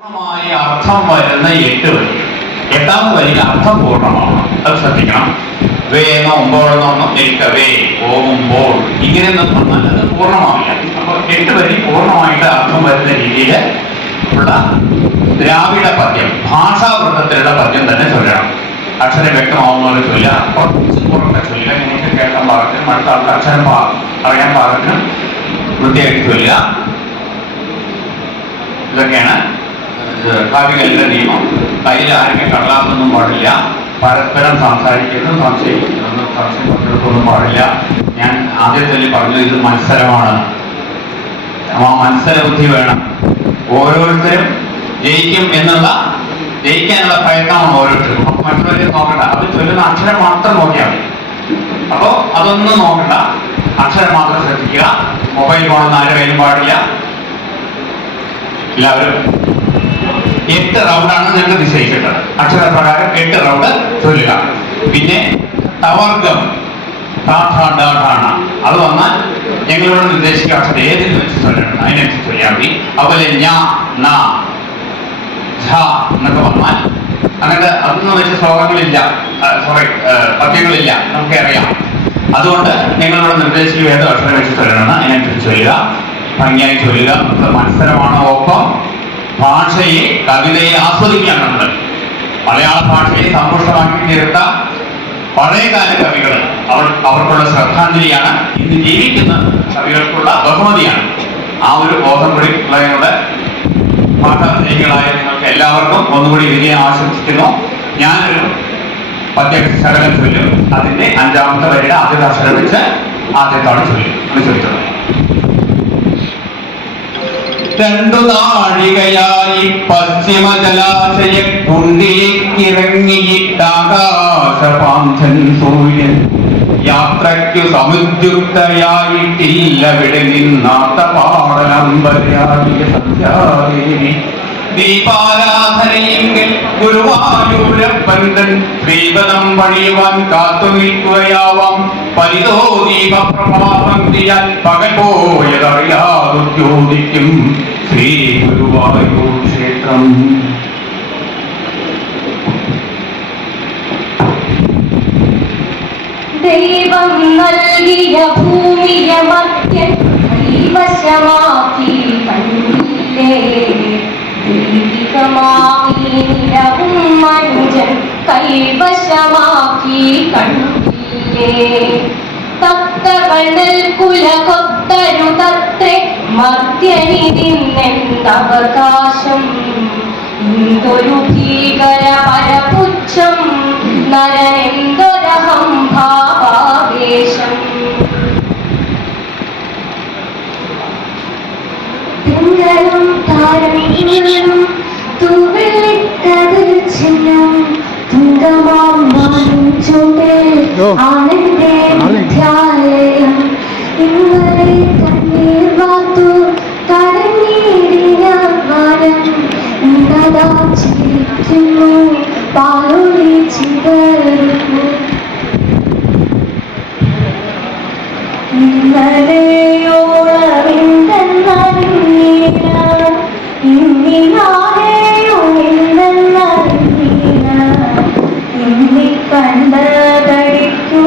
അർത്ഥം വരുന്ന 8 വരി. 8ാമത്തെ വരിയിൽ അർത്ഥം പൂർണ്ണമാണ്. അത് ശ്രദ്ധിക്കണം. വേന്നോ ഒമ്പോഴെന്നോ നിൽക്കവേ പോകുമ്പോൾ ഇങ്ങനെയൊന്നും പറഞ്ഞാൽ അത് പൂർണ്ണമാവില്ല. അപ്പോൾ 8 വരി പൂർണ്ണമായിട്ട് അർത്ഥം വരുന്ന രീതിയിൽ ഉള്ള ദ്രാവിഡ പദ്യം, ഭാഷാവൃത്തത്തിലുള്ള പദ്യം തന്നെ ചൊല്ലണം. അക്ഷരം വ്യക്തമാവുന്നവരെ ചൊല്ലുക, കുറച്ച് കുറക്കെ ചൊല്ലുക. നിങ്ങൾക്ക് കേൾക്കാൻ പാകത്തിനും അടുത്ത ആൾക്ക് അക്ഷരം അറിയാൻ പാകത്തിനും വൃത്തിയായിട്ട് ചൊല്ലുക. ഇതൊക്കെയാണ് കാവ്യകലിന്റെ നിയമം. കയ്യിൽ ആരെങ്കിലും കടലാസൊന്നും പാടില്ല, പരസ്പരം സംസാരിക്കുന്നതും സംശയിക്കുന്നതും സംശയം പങ്കെടുക്കൊന്നും പാടില്ല. ഞാൻ ആദ്യത്തിൽ പറഞ്ഞു, ഇത് മത്സരമാണ്. ആ മത്സര ബുദ്ധി വേണം. ഓരോരുത്തരും ജയിക്കാനുള്ള പ്രയത്നമാണ് ഓരോരുത്തരും. അപ്പൊ മറ്റുള്ളവരെ നോക്കണ്ട, അത് ചൊല്ലുന്ന അക്ഷരം മാത്രം നോക്കിയാൽ മതി. അപ്പോൾ അതൊന്നും നോക്കണ്ട, അക്ഷരം മാത്രം ശ്രദ്ധിക്കുക. മൊബൈൽ ഫോണൊന്നും ആരുടെ കയ്യിലും പാടില്ല. എല്ലാവരും 8 റൗണ്ടാണ് ഞങ്ങൾ നിശ്ചയിച്ചിട്ടുള്ളത്. അക്ഷരപ്രകാരം 8 റൗണ്ട് ചൊല്ലുക. പിന്നെ തവർഗം അത് വന്നാൽ ഞങ്ങളോട് നിർദ്ദേശിക്കുക അക്ഷരം ഏതിൽ വെച്ച് ചൊല്ലണം, അതിനനുസരിച്ച് ചൊല്ലിയാൽ മതി. അതുപോലെ എന്നൊക്കെ വന്നാൽ അങ്ങനത്തെ അതൊന്നും വെച്ച് ശ്ലോകങ്ങളില്ല, പദ്യങ്ങളില്ല, നമുക്കറിയാം. അതുകൊണ്ട് ഞങ്ങളോട് നിർദ്ദേശിക്കുക ഏത് അക്ഷരം വെച്ച് ചൊല്ലണം, അതിനനുസരിച്ച് ചൊല്ലുക, ഭംഗിയായി ചൊല്ലുക. മത്സരമാണ്. ഒപ്പം ഭാഷയെ, കവിതയെ ആസ്വദിക്കാൻ നമ്മൾ മലയാള ഭാഷയെ സമ്പുഷ്ടമാക്കി തീർത്ത പഴയകാല കവികൾ, അവർക്കുള്ള ശ്രദ്ധാഞ്ജലിയാണ്. ഇന്ന് ജീവിക്കുന്ന കവികൾക്കുള്ള ബഹുമതിയാണ്. ആ ഒരു ബോധം കൂടി ഉള്ളതിനോട് ഭാഷാസ്നേഹികളായ നിങ്ങൾക്ക് എല്ലാവർക്കും ഒന്നുകൂടി വിജയം ആശംസിക്കുന്നു. ഞാനൊരു പദ്യശകലം ചൊല്ലും. അതിന്റെ 5ാമത്തെ വരിയുടെ ആദ്യത്തെ അക്ഷരം വെച്ച് ആദ്യത്തോടെ ചൊല്ലും. അത് ചോദിച്ചത് 2 നാഴികയായി പശ്ചിമ ജലാശയ കുണ്ടിലേക്കിറങ്ങിയിട്ടാകാശപാന്തൻ സൂര്യൻ യാത്രയ്ക്കു സമുദ്യുക്തയായിട്ടില്ലവിടെ നിന്നാത്ത പാടലംബരാകിയ സന്ധ്യാദേവി ദീപാരാധനയെങ്കിൽ ഗുരുവായൂരപ്പൻ ശ്രീപദം പണിയുവാൻ കാത്തു നിൽക്കുകയാവാം. പരിതോ ദീപപ്രഭാപന്തിയാൽ പകൽ പോയതറിയാതുദ്യോതിക്കും ശ്രീ ഗുരുവായൂർ ക്ഷേത്രം. ദൈവം നൽകിയ ഭൂമിയ മധ്യൻ കൈവശമാക്കി കണ്ടില്ലേ, ദൈവികമായി നിലവും മനുജൻ കൈവശമാക്കി കണ്ടില്ലേ. തത്തവണൽ കുല കൊത്തരു തത്രേ മധ്യനിതിന്നെന്തവകാശം, എന്തൊരു ഭീകര പരപുച്ഛം നരനെന്തൊരഹം ഭാവാവേശം. തിങ്കളും താരങ്ങളും തൂവെള്ളിട്ടതിൽ ചിഹ്നം തുങ്കമാം ചുമേൽ ആനന്ദേ വിദ്യാലയം. ഇന്നലെ കണ്ണീർ വാർത്തു കരഞ്ഞീടിന വാനം, ഇന്നതാ ചിരിക്കുന്നു പാലൊളി ചിതറുന്നു. ഇന്നലെയോളമിന്തെന്നറിഞ്ഞീല, ഇന്നിനാലെയോ ഇല്ലെന്നറിഞ്ഞീല, ഇന്നി കണ്ടതടിക്കൂ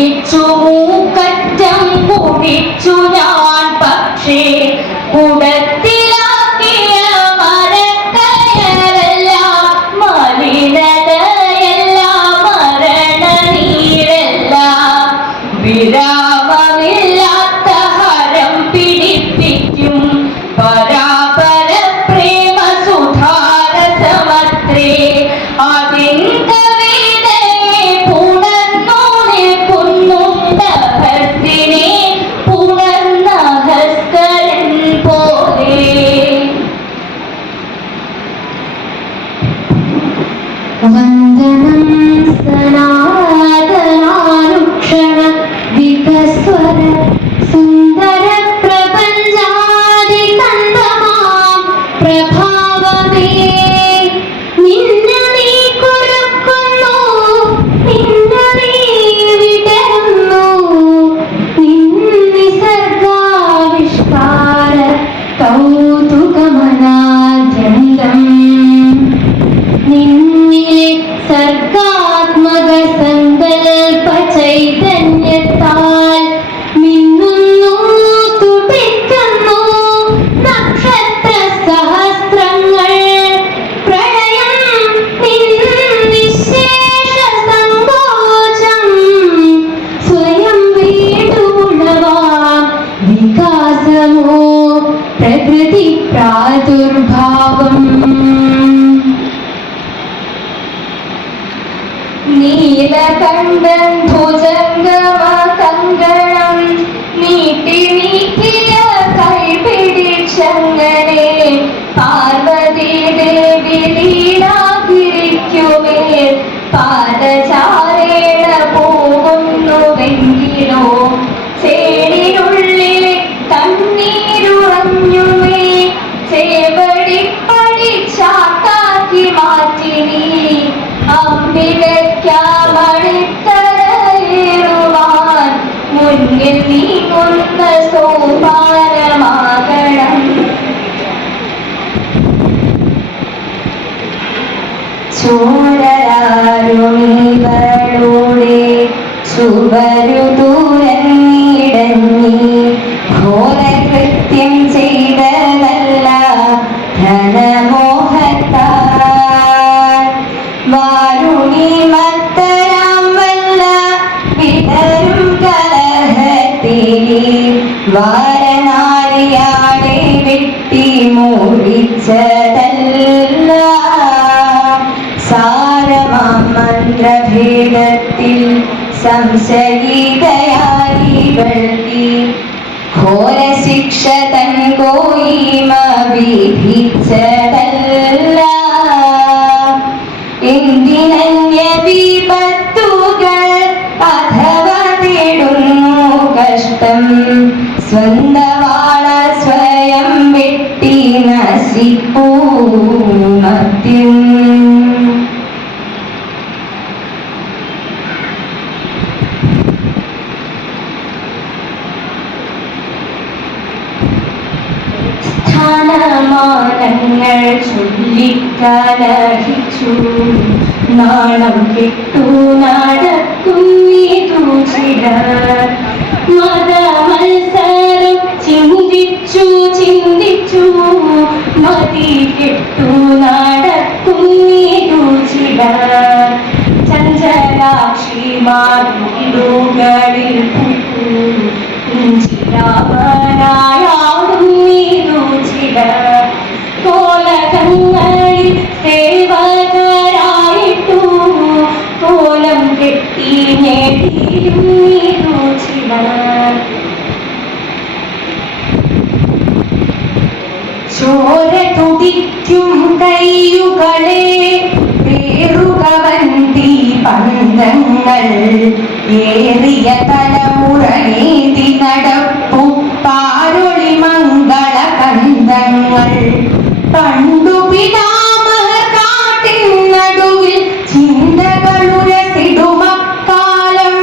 കുടിച്ചു മൂക്കറ്റം കുടിച്ചു ഞാൻ, പക്ഷേ കുടത്തിലാക്കിയ മരക്കയറെല്ലാം മലിനതയെല്ലാം മരണനീരെല്ലാം വിരാമമില്ലാത്ത ഹരം പിടിപ്പിക്കും പരാപര പ്രേമ സുധാരസമത്രേ. അതിൻ കവിതയെ പുണർന്നു നിൽക്കുന്നുണ്ടഹസ്തിനെ പുണർന്ന ഹസ്കരൻ പോലെ. വന്ദനം സനാതനാനുക്ഷണ വികസ്വര സുന്ദര പ്രപഞ്ചാദി കണ്ടമാം പ്രഭാവമേ. നിന്നെ നീ കുറുക്കുന്നു, നിന്നെ നീ വിടരുന്നു, നിന്നിസർഗാവിഷ്കാര കൗതുകമനാദ്യന്തം. നിന്നിലെ സർഗാത്മക സങ്കൽപ്പ ചൈതന്യത്താൽ മിന്നുന്നു തുടിക്കുന്നു നക്ഷത്ര സഹസ്രങ്ങൾ. പ്രളയം നിന്നിശേഷ സങ്കോചം സ്വയം വീടുണവാം വികാസമോ പ്രകൃതി പ്രാദുർഭാവം. നീലകണ്ഠൻ ഭുജംഗമ കങ്കണം നീട്ടി നീക്കിയ കൈപിടിച്ചങ്ങനെ പാർവതി ദേവി ലീലാഗിരിക്കുമേൽ പാദചാരേണ പോകുന്നുവെങ്കിലോ ചേരിനുള്ളിൽ കണ്ണീരുറഞ്ഞുമേ ചേവടിപ്പടി ചാട്ടാക്കി മാറ്റി നീ അംബികയ്ക്കാമണിത്തരയേറുവാൻ മുന്നിൽ നീങ്ങുന്ന സോപാനമാകണം. ചോരലാരുമീവളുടെ ചുവരു തുരന്നിടങ്ങി ഘോരകൃത്യം ചെയ്തതല്ല ധനമോഹത്താൽ. വാരുണി മത്തരാം വല്ല വിതരും കലഹത്തിരി വാരനാരിയാളെ വെട്ടി മൂടിച്ചതല്ല. സാരമാം മന്ത്രഭേദത്തിൽ സംശയിതയായി വള്ളി ഘോരശിക്ഷ തൻ കോയിമ വിധിച്ചതല്ല. എന്തിനന്യ വിപത്തുകൾ അഥവാ തേടുന്നു കഷ്ടം, സ്വന്തവാള സ്വയം വെട്ടി നശിപ്പൂ മദ്യം. സ്ഥാനമാനങ്ങൾ ചൊല്ലിക്കലഹിച്ചു നാണം കെട്ടു നടക്കുന്നീതു ചിലർ. മതമത്സരം ചിന്തിച്ചു ചിന്തിച്ചു മതി കെട്ടു നടക്കുന്നീതു ചിലർ. ചഞ്ചലാക്ഷിമാർ വീടുകളിൽ പുട്ടു കുഞ്ചിരാമനായാടുന്നീതു ചിലർ. കോലകങ്ങളിൽ സേവകരായിട്ടു കോലം കെട്ടി നേടിയിരുന്നീതു ചിലർ. ചോര തുടിക്കും കയ്യുകളെ പേറുകവന്തി പന്തങ്ങൾ ഏറിയ തലമുറ നീതി നടപ്പു പാരൊളി മംഗള കന്ധങ്ങൾ. പണ്ടു പിതാമഹ കാട്ടിൻ നടുവിൽ ചിന്തകളുരസിടുമക്കാലം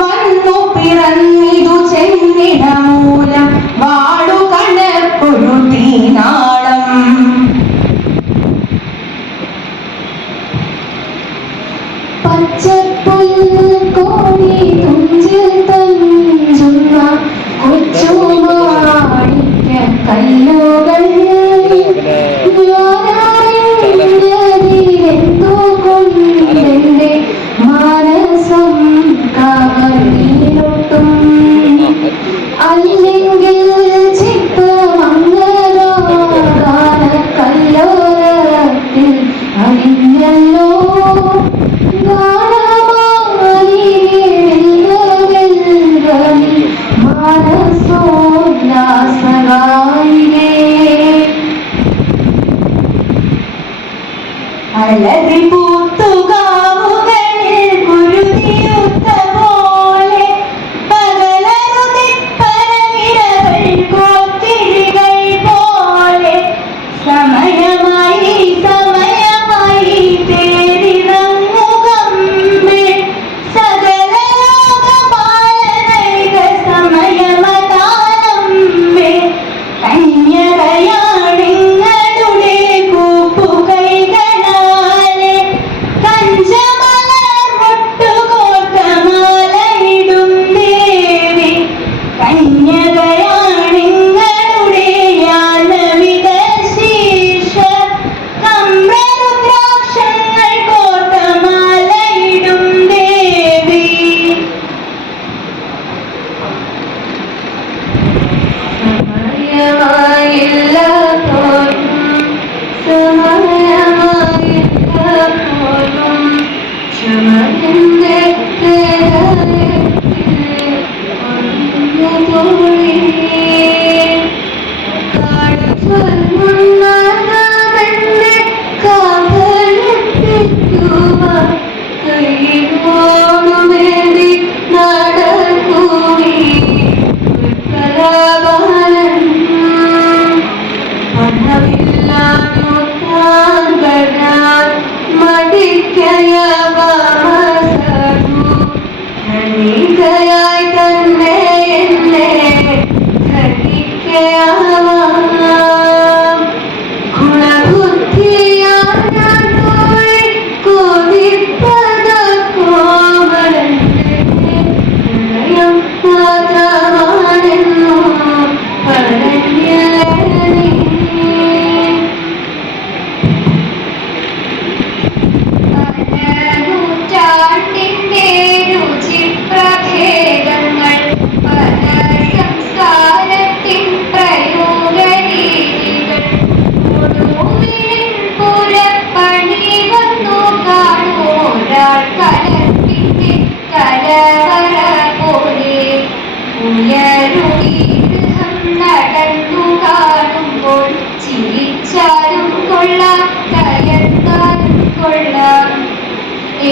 വന്നു പിറന്നിതു ചെന്നിടമൂലം വാടുകണക്കൊരു തീനാളം. പച്ചപ്പുൽ കോടി തുഞ്ച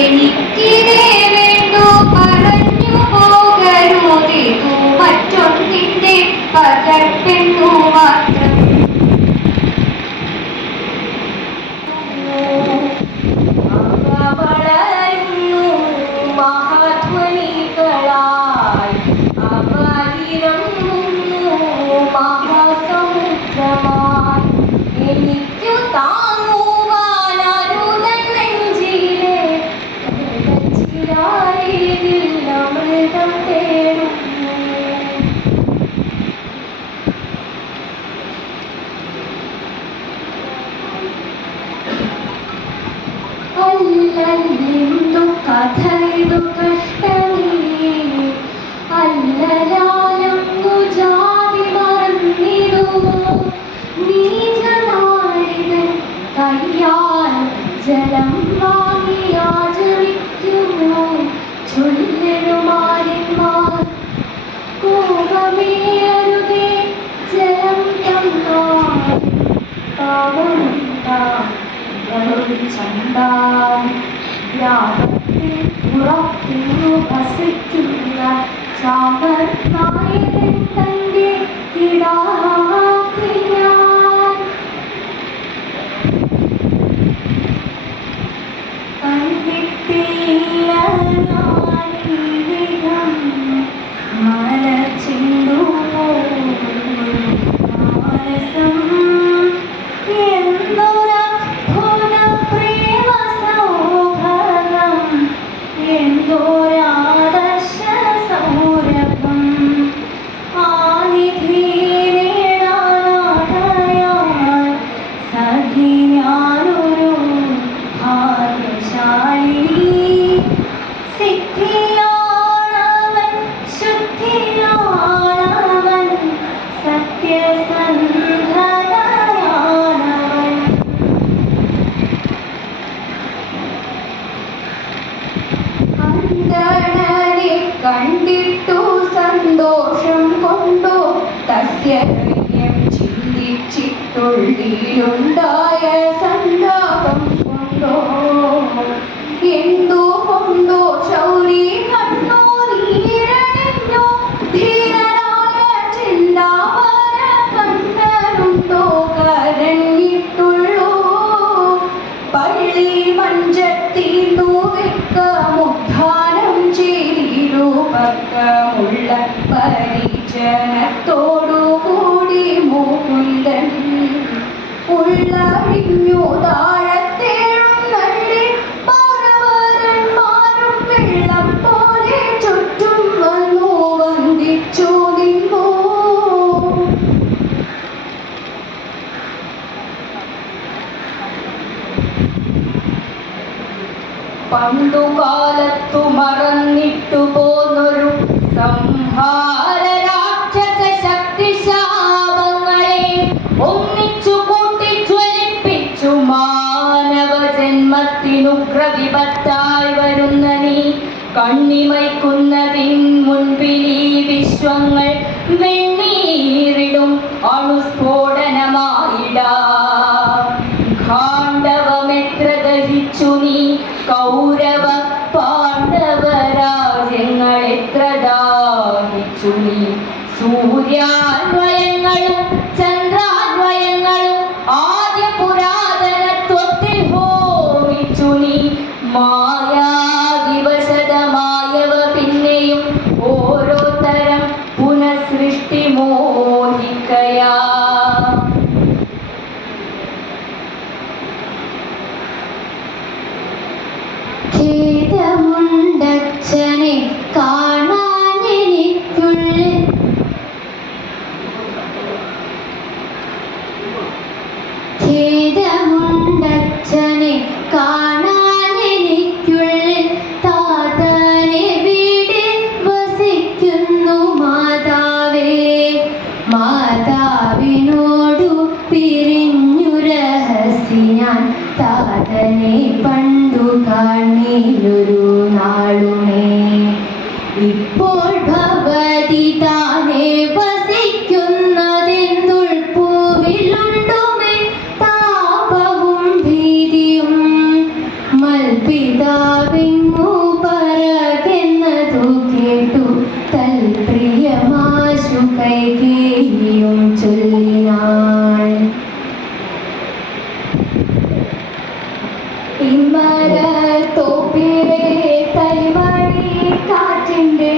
എനിക്കിതേ വേണ്ടു പറഞ്ഞു പോകരുതിതു മറ്റൊന്നിന്റെ പകർപ്പെന്നു മാത്രം. വളരുന്നു മഹാധ്വനികളായി അവരിറങ്ങുന്നു മഹാസമുദ്രമായി. എനിക്കു താങ്ങുവാനരുതൻ നെഞ്ചിലെ ചിരാരിതിൽ അമൃതം തേടുന്നു. അല്ലല്ലിന്തു കഥയിതു കഷ്ടമേ അല്ലലാലങ്ങു ജാതി മറന്നിടൂ. നീചനാരിതൻ കയ്യാൽ ജലം വാങ്ങി ആചരിക്കുമോ ചൊല്ലരുമാരന്മാർ. കോപമേയരുതേ ജലം തന്നാൽ പാവമുണ്ടാം ചണ്ടാൻ. ഗ്രാമത്തിൽ പുറത്തിനു വസിക്കുന്ന ചാമർനായകൻ തന്റെ കിടാക്കി ഞാൻ കണ്ടിട്ടില്ല ഞാനിവിധം മലച്ചിണ്ടു മാനസം. എന്തൊരദ്ഭുത പ്രേമ സൗഭഗം എന്തൊരാദർശ സൗരഭം. ആനിധി നേടാനാഥയാൽ സഖി ഞാനൊരു ഭാഗ്യശാലിനി. സിദ്ധിയാണവൻ ശുദ്ധിയാണവൻ സത്യസന്ധനാണവൻ. അന്തണനെ കണ്ടിട്ടു സന്തോഷം കൊണ്ടോ തസ്യഹൃദയം ചിന്തിച്ചിട്ടുള്ളിലുണ്ടായ സന്താപം കൊണ്ടോ എന്തുകൊണ്ടോ ശൗരി കണ്ണോ നീരണിഞ്ഞോ ധീരനായ ചിന്താവര കണ്ണനുണ്ടോ കരഞ്ഞിട്ടുള്ളൂ. പള്ളി മഞ്ചത്തിന്നു വെക്കമുദ്ധാനം ചെയ്തിടൂ പക്കമുള്ള പരിചനത്തോടുകൂടി മുകുന്ദൻ ഉള്ളഴിഞ്ഞു താഴത്തേഴുന്നള്ളി. പൗരവരന്മാരും വെള്ളം പോലെ ചുറ്റും വന്നു വന്ദിച്ചു നിന്നു. പണ്ടുകാലത്തു മറന്നിട്ടു പോന്നൊരു സംഹാര രാക്ഷസ ശക്തിശാപങ്ങളെ ഒന്നിച്ചു കൂട്ടി ജ്വലിപ്പിച്ചു മാനവ ജന്മത്തിനുഗ്രവിപത്തായി വരുന്ന നീ കണ്ണിമയ്ക്കുന്നതിൻ മുൻപിൽ ഈ വിശ്വങ്ങൾ വെണ്ണീറിടും അണുസ്ഫോടനമായിടാം. ഖാണ്ഡവമെത്ര ദഹിച്ചു നീ കൗരവ പാണ്ഡവ രാജ്യങ്ങൾ എത്ര ദാഹിച്ചു നീ. സൂര്യാന്വയങ്ങളും ചന്ദ്രാന്വയങ്ങളും ആദ്യ പുരാതനത്വത്തിൽ ഹോമിച്ചു നീ. മായാവിവശതമായവ പിന്നെയും ഓരോ തരം പുനഃസൃഷ്ടി മോഹിക്കയാ. ഖേദമുണ്ടച്ഛനെ കാണാനെനിക്കുള്ളിൽ ഖേദമുണ്ടച്ഛനെ കാണാനെനിക്കുള്ളിൽ. താതനെ വീട്ടിൽ വസിക്കുന്നു മാതാവേ. മാതാവിനോടു പിരിഞ്ഞു രഹസ്യ ഞാൻ താതനെ പണ്ടു കാണിലൊരു നാളുമേ. ഇപ്പോൾ ഭവതി താനെ വസിക്കുന്നതെന്തുൾപ്പൂവിലുണ്ടുമേ താപവും ഭീതിയും. മൽപിതാവിൻ കൈകേയിയും ചൊല്ലിനാൾ. ഇമ്മരത്തോപ്പിലെ തൈമഴി കാറ്റിന്റെ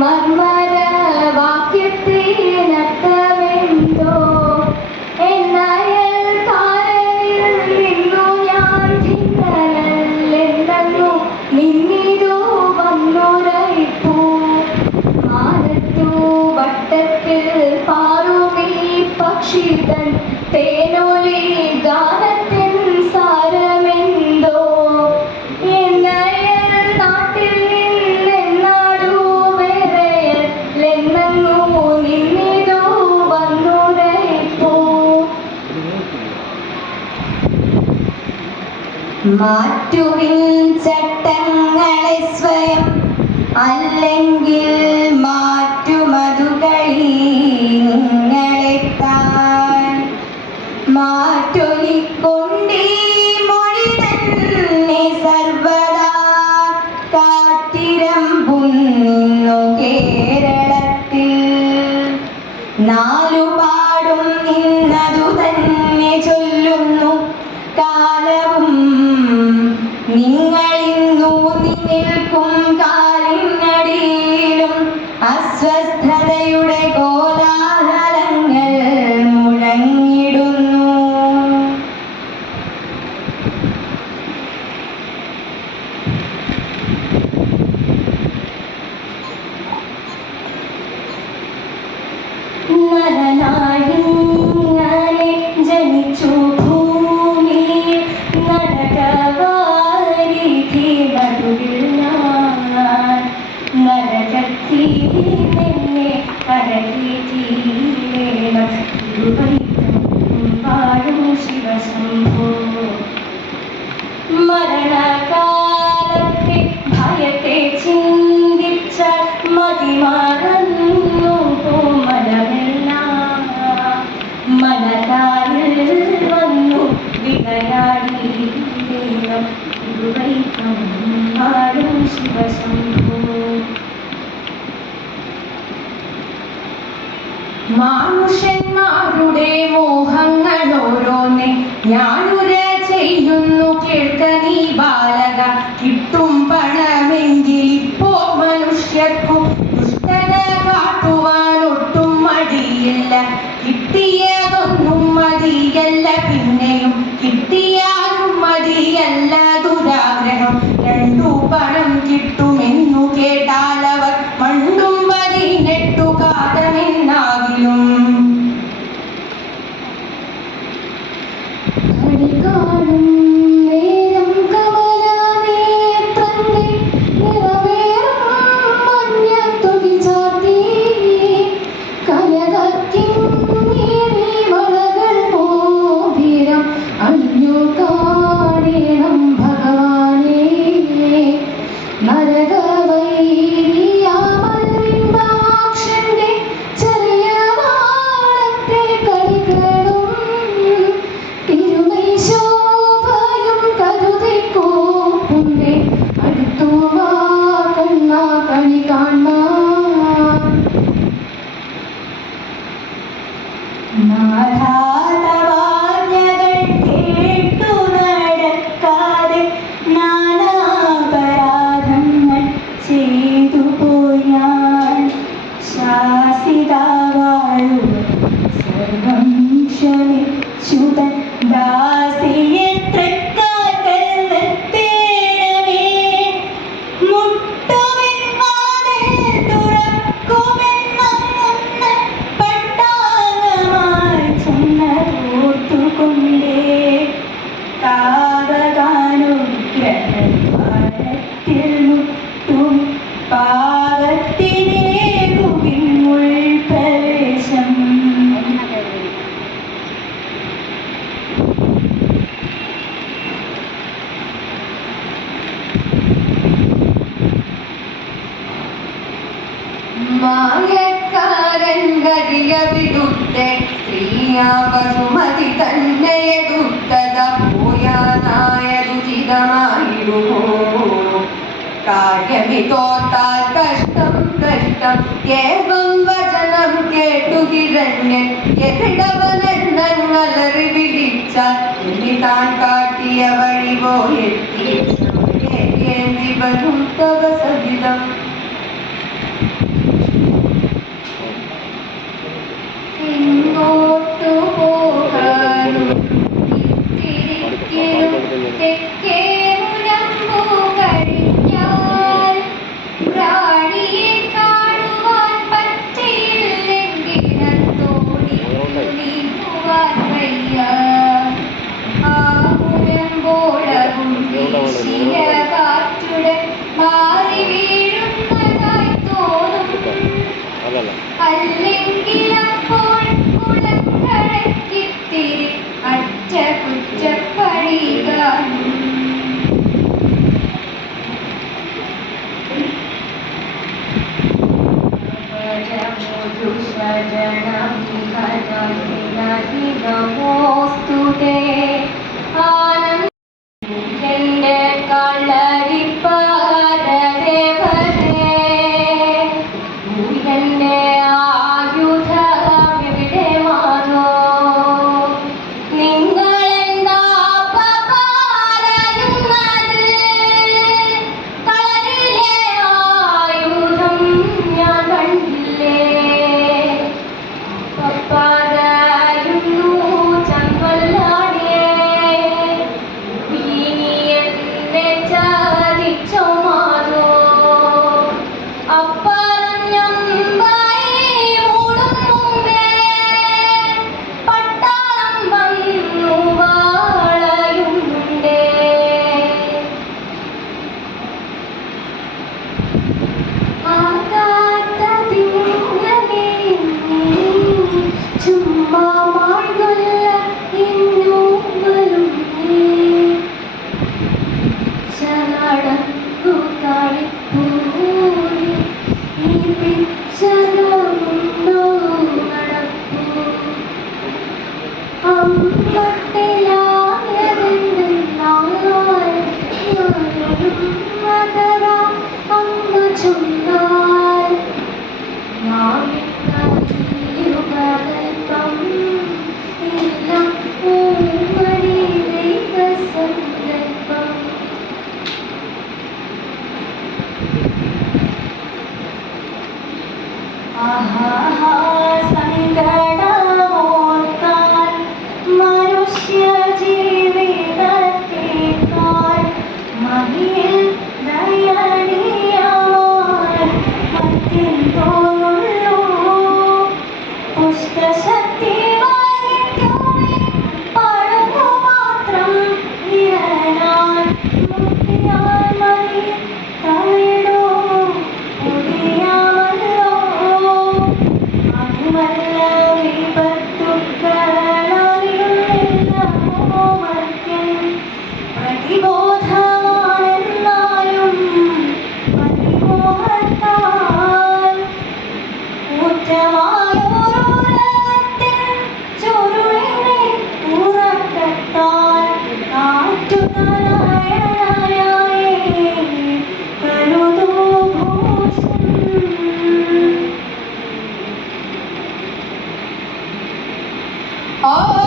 മർമര വാക്യത്തിനർത്ഥമെന്തോ എന്നയൽക്കാരനിൽ നിന്നു ഞാൻ ഭിന്നനല്ലെന്നു നിന്നിതു വന്നുരയിപ്പൂ. മാനത്തു വട്ടത്തിൽ പാറുമീ പക്ഷിതൻ തേനൊലി ഗാനത്തിൻ സാരമെന്തോ എന്നയൽ നാട്ടിൽ നിന്നെന്നാടു വേറെയല്ലെന്നു നിന്നിതു വന്നുരയിപ്പൂ. മാറ്റുവിൻ ചട്ടങ്ങളെ സ്വയം അല്ലെങ്കിൽ മാറ്റുമതുകളി നിങ്ങളെത്താൻ. മാറ്റൊലിക്കൊണ്ടീ മൊഴി തന്നെ സർവദാ കാറ്റിരമ്പുന്നു കേരളത്തിൽ. നാലുപാടും നിന്നതു തന്നെ ചൊല്ലുന്നു കാലവും. നിങ്ങളിന്നു നിൽക്കും കാലിനടിയിലും അസ്വസ്ഥതയുടെ കോലാഹലങ്ങൾ മുഴങ്ങിടുന്നു. നരനായിങ്ങനെ ജനിച്ചു ഭൂമിയിൽ നരകവാരിധി നടുവിൽ ഞാൻ. നരകത്തിൽ നിന്നെ കരകേറ്റിയിടേണം തിരുവൈക്കം വാഴും ശിവശംഭോ. മരണകാലത്തെ ഭയത്തെ ചിന്തിച്ച മതിമറന്നു മനമെല്ലാം. മനതാരിൽ വന്നു വിളയാടിയിടേണം തിരുവൈക്കം വാഴും ശിവശംഭോ. മാനുഷന്മാരുടെ മോഹങ്ങളോരോന്നെ ഞാനുര ചെയ്യുന്നു കേൾക്ക നീ ബാലക. കിട്ടും പണമെങ്കിൽ ഇപ്പോ മനുഷ്യർക്കു ദുഷ്ടത കാട്ടുവാനൊട്ടും മടിയില്ല. കിട്ടിയതൊന്നും മതിയല്ല പിന്നെയും കിട്ടിയാലും മതിയല്ല ദുരാഗ്രഹം. രണ്ടു പണം കിട്ടുമെന്നു കേട്ടാലവർ മണ്ടും 18 കാതമെന്നാകിലും. കണികാണും നേരം കമലാനേത്രന്റെ നിറവേറും മഞ്ഞത്തൊടി ചാർത്തി. കനകക്കിന്നീ വളകൾ മോതിരം അണിഞ്ഞു കാണേണം ഭഗവാനേ. നരകവൈരിയാമൽവിന്ദാക്ഷന്റെ ചെറിയ നാളത്തെ കളികളും തിരുമൈശോഭയും കരുതിക്കോപ്പുന്നേ. അടുത്തു വാ കണ്ണാ കണി കാണാൻ. നാഥാതവാജ്ഞകൾ കേട്ടു നടക്കാതെ നാനാപരാധങ്ങൾ ചെയ്തു പോയാൽ ശാസിതാവാഴു സർവം ക്ഷമിച്ചുതൻ ദാസിയെ തൃക്കാൽക്കലെത്തേണമേ. മുട്ടുവിൻ വാതിൽ തുറക്കുമെന്നങ്ങ് പട്ടാളമായി ചെന്നതോർത്തുകൊണ്ടേ താവകാനുഗ്രഹദ്വാരത്തിൽ മുട്ടും പാവത്തിനേകുകിൻ ഉൾപ്രവേശം. മായക്കാരൻ ഹരിയ വിടുത്തെ സ്ത്രീയാവസുമതി തന്നെ എതുത്തത പോയാനായതുചിതമായിടുമോ. കാര്യമിതോത്താൽ കഷ്ടം കഷ്ടം ഏവം വചനം കേട്ടു ഹിരണ്യൻ എവിടവനെന്നങ്ങളറി വിളിച്ചാൽ എന്നെ താൻ കാട്ടിയ വഴി പോയെത്തി വരും തവ സഹിതം. എങ്ങോട്ടു പോകാനും തിരിക്കലും തെക്കേ മുനമ്പു കഴിഞ്ഞാൽ പ്രാണിയെ കാണുവാൻ പറ്റിയില്ലെങ്കിലത്തോടി നീങ്ങുവാൻ വയ്യ. ആ മുനമ്പോളവും വീശിയ കാറ്റുടൻ മാറി വീഴുന്നതായി തോന്നും. അല്ലെങ്കിലപ്പോൾ കുളക്കരയ്ക്കിത്തിരി അറ്റകുറ്റപ്പണി കാണും. നമോസ്തുതേ ആനന്ദന്റെ കളരിപ്പാരദേവതേ എന്റെ ആയുധമെവിടെ മാധോ നിങ്ങളെന്താ പറയുന്നത്? കളരിലെ ആയുധം ഞാൻ കണ്ടില്ലേ? പറയുന്നു ചങ്കല്ലാടിയേ ഇനി എന്നെ ചതിച്ചോ മാധോ സങ്കടമോർത്താൽ മനുഷ്യ ജീവിതത്തേക്കാൾ മഹിയിൽ ദയനീയമായി മറ്റെന്തോന്നുള്ളൂ. പുഷ്ടശക്തി വൈദ്യമേ പഴകു മാത്രം ഇരനാൻ മുക്തിയാൽ മതി തമിഴോ ഒടിയാമല്ലോ. അതുമല്ല വിപത്തുക്കളറിയുന്നില്ല മർത്യൻ പ്രതിബോധമാണെന്നാലും പരിമോഹത്താൽ ഊറ്റമായോരകത്തിൽ ചുരുളിനെ ഉറക്കത്താൽ കാറ്റുനാരായണനായേ കരുതൂ ഭൂഷൺ.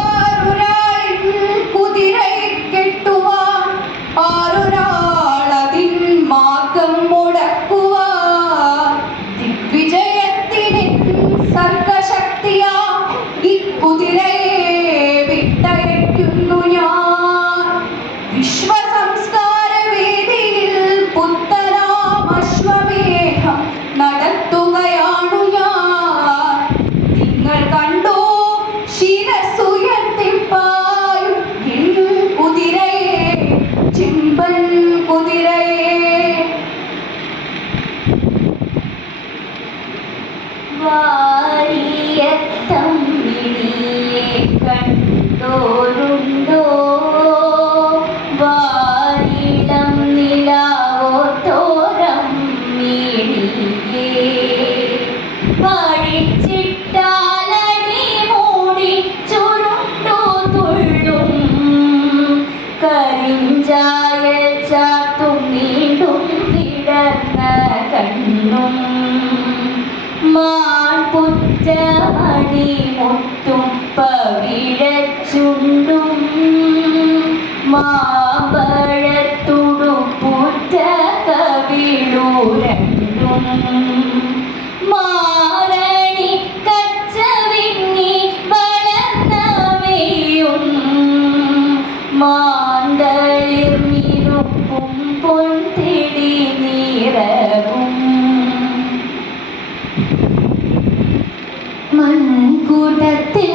ആരൊരാളിൻ കുതിരൈ കെട്ടുവാൻ ആരൊരാളതിൻ മാർഗം മുടക്കുവാൻ ദിഗ്വിജയത്തിനിൻ സർഗശക്തിയാ ഇക്കുതിരയെ വിട്ടയയ്ക്കുന്നു ഞാൻ. വിശ്വസംസ്കാര വേദിയിൽ പുത്തനാമശ്വമേധം നടത്തുകയാണു ഞാൻ. നിങ്ങൾ കണ്ടോ ശിരസുയർത്തിപ്പായും കുതിരയെ ചിമ്പൻ കുതിരയെ. വാരിയത്തമ്മിണിയെ കണ്ടോരുണ്ടോ? വാരിളം നിലാവോ തോരം മിഴിയേ പഴിച്ചിട്ടാലടി മൂടി ചുരുണ്ടു തുള്ളും കരിഞ്ചായൽ ചാത്തും വീണ്ടും വിടർന്ന കണ്ണും മാൻപുത്ര മണിമുത്തും പവിഴച്ചുണ്ടും മാമ്പഴത്തുടുപ്പുറ്റ കവിളൂരണ്ടും മാറണി കച്ചവിങ്ങി വളർന്നവയും മാന്തളിർ മിനുപ്പും പൊൻതിടി നിറവും മൺകുടത്തിൽ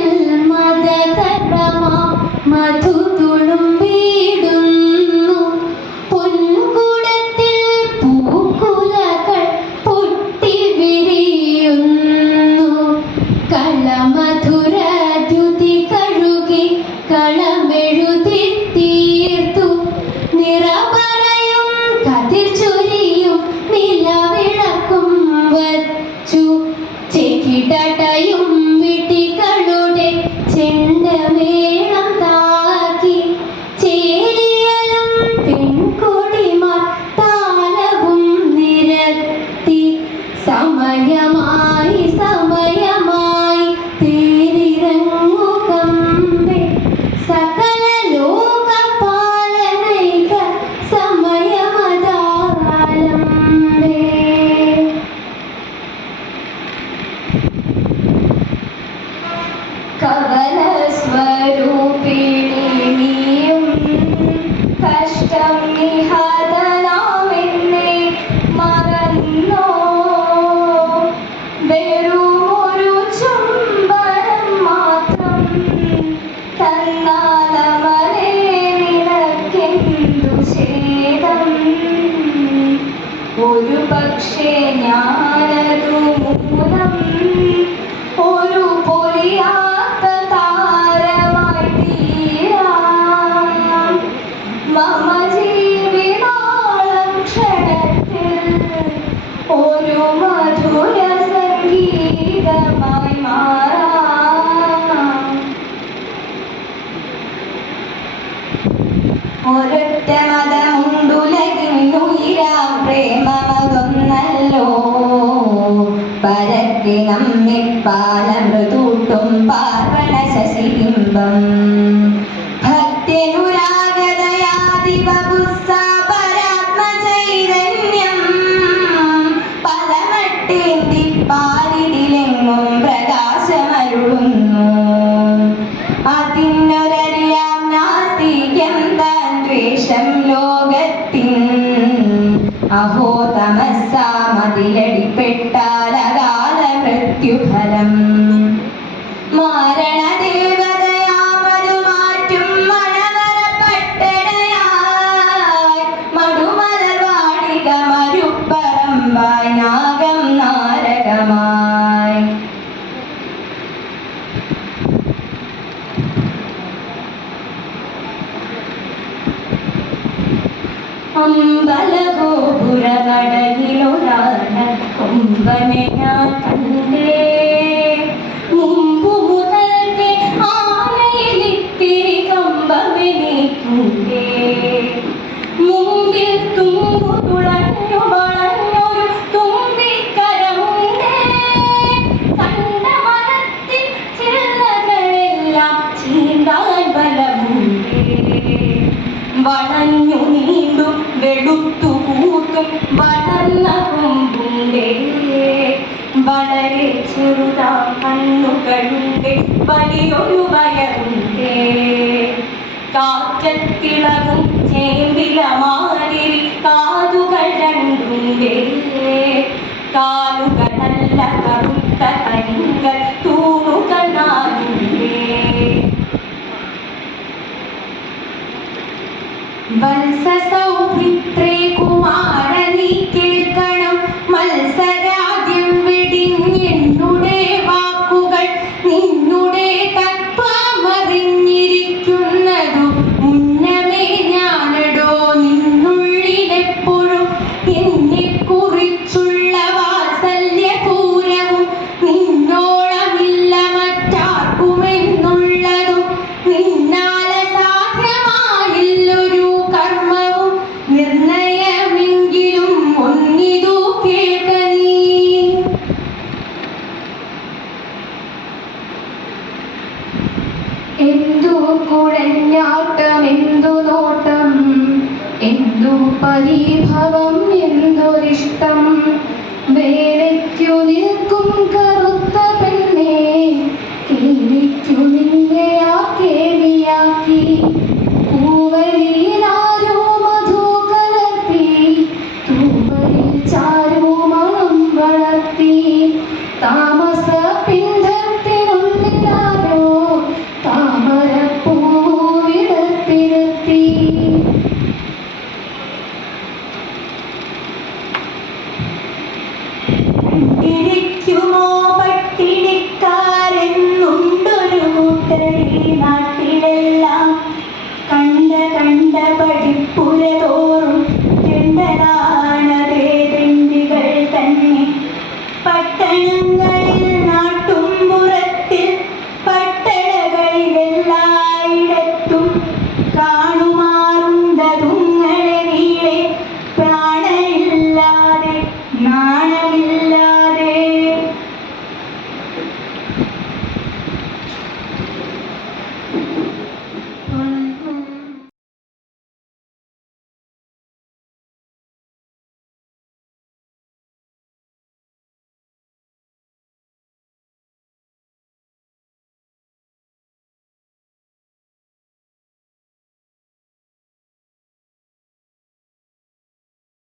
മദകരമാം മധു തുളുമ്പിടുന്നു പൊൻകുടത്തിൽ പൂക്കുലകൾ പൊട്ടി വിരിയുന്നു കളമധുരദ്യുതി കഴുകി കളമെഴുതി തീർത്തു നിറപറയും കതിർ ചൊരിയും നിലവിളക്കും വച്ചു ചെകിടടയും വിട്ടികളുടെ ചെണ്ടമേളം താക്കി ചേലിയലും പെൺകൊടിമാർ താലവും നിരത്തി സമയമായി സമയമായി തേരിറങ്ങു കമ്പേ സകല ലോക പാലനൈക സമയമതാലംബേ കവലസ്വരൂപിണി നീയും കഷ്ടം നിഹതനാമെന്നെ മറന്നോ വെറുമൊരു ചുംബനം മാത്രം തന്നാലമലേ നിനക്കെന്തു ഛേദം ഒരു പക്ഷേ ഞാനതു മൂലം ഒരു പൊലിയാത്ത താരമായി തീരാം മമ ജീവിതോളം ക്ഷണത്തിൽ ഒരു മധുര സംഗീതമായി മാറാം ഒരൊറ്റ മതമുണ്ടുലകിന്നുയിരാം പ്രേമമതൊന്നല്ലോ പരക്കെ നമ്മിപ്പാലമൃതൂട്ടും പാർവണ ശശിബിംബം ഭക്തിനുരാഗതയാദിവപുസ്സാ പരാത്മചൈതന്യം പലമട്ടേന്തി പാരിതിലെങ്ങും പ്രകാശമരുളുന്നു അതിനൊരറിയാം നാസ്തികം താൻ ദ്വേഷം ലോകത്തിൻ അഹോ തമസ്സാമതിലടിപ്പെട്ടാൽ അകാല മൃത്യുഫലം മാരണദേവതയാമതു മാറ്റും മണവരപ്പട്ടണയായി മടുമലർവാടിക മരുപ്പറമ്പായി നാഗം നാരകമായി അമ്പലഗോപുരനടയിലൊരാന കൊമ്പനെ ഞാൻ കണ്ടേ മുമ്പു മുതൽക്കേ ആനയിലിത്തിരി കമ്പമെനിക്കുണ്ടേ മുമ്പിൽ തുമ്പു തുളഞ്ഞു വളഞ്ഞൊരു തുമ്പിക്കരമുണ്ടേ കണ്ട മരത്തിൽ ചില്ലകളെല്ലാം ചീന്താൻ ബലമുണ്ടേ വളഞ്ഞു നീണ്ടു വെളുത്തു കൂത്തും വളർന്ന കൊമ്പുണ്ടേ വളരെ ചെറുതാം കണ്ണുകളുണ്ട് വലിയൊരു വയറുണ്ടേ കാറ്റത്തിളകും ചേമ്പില മാതിരി കാതുകൾ രണ്ടുണ്ടേ കാലുകളല്ല കറുത്ത കരിങ്കൽ തൂണുകൾ നാലുണ്ടേ വത്സസൗഭിത്രേ കുമാരനീ കേൾക്കണം മത്സരാദ്യം വെടിഞ്ഞെന്നുടെ വാക്കുകൾ നിന്നുടെ തത്വമറിഞ്ഞിരിക്കുന്നതു മുന്നമേ ഞാനടോ നിന്നുള്ളിലെപ്പോഴും എന്നെ കുറിച്ചുള്ള വാത്സല്യപൂരവും നിന്നോളമില്ല മറ്റാർക്കുമെന്നുള്ളതും നിന്നാല സാധ്യമായില്ലൊരു കർമ്മവും നിർണയമെങ്കിൽ എന്തു കുഴഞ്ഞാട്ടം എന്തു നോട്ടം എന്തു പരിഭവം എന്തൊരിഷ്ടം വേലയ്ക്കു നിൽക്കും